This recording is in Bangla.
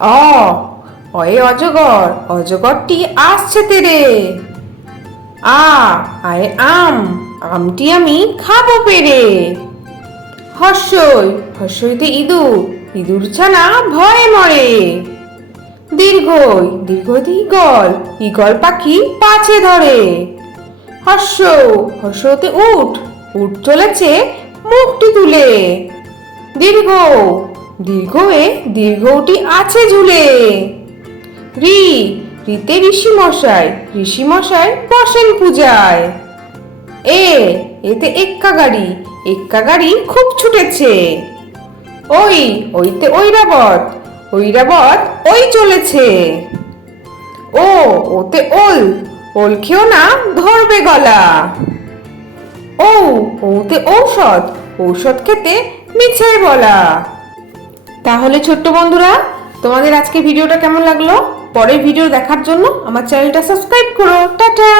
অ অয়ে অজগর, অজগরটি আসছে তেরে। আ আয়ে আম, আমটি আমি খাবো পেরে। হর্ষই হর্ষইতে ইঁদুর, ইঁদুর ছানা ভয়ে মরে। দীর্ঘই দীর্ঘইতে ঈগল, ঈগল পাখি পাছে ধরে। হর্ষ হর্ষতে উট, উট চলেছে মুখটি তুলে। দীর্ঘ দীর্ঘয়ে দীর্ঘটি আছে ঝুলে। রি রিতে ঋষি মশাই, ঋষি মশাই বসেন পূজায়। এতে এক্কা গাড়ি, এক্কা গাড়ি খুব ছুটেছে। ওইতে ঐরাবত, ঐরাবত ওই চলেছে। ওতে ওল, ওল খেও না ধরবে গলা। ওতে ঔষধ, ঔষধ খেতে মিছে বলা। তাহলে ছোট্ট বন্ধুরা, তোমাদের আজকে ভিডিওটা কেমন লাগলো? পরের ভিডিও দেখার জন্য আমার চ্যানেলটা সাবস্ক্রাইব করো। টাটা।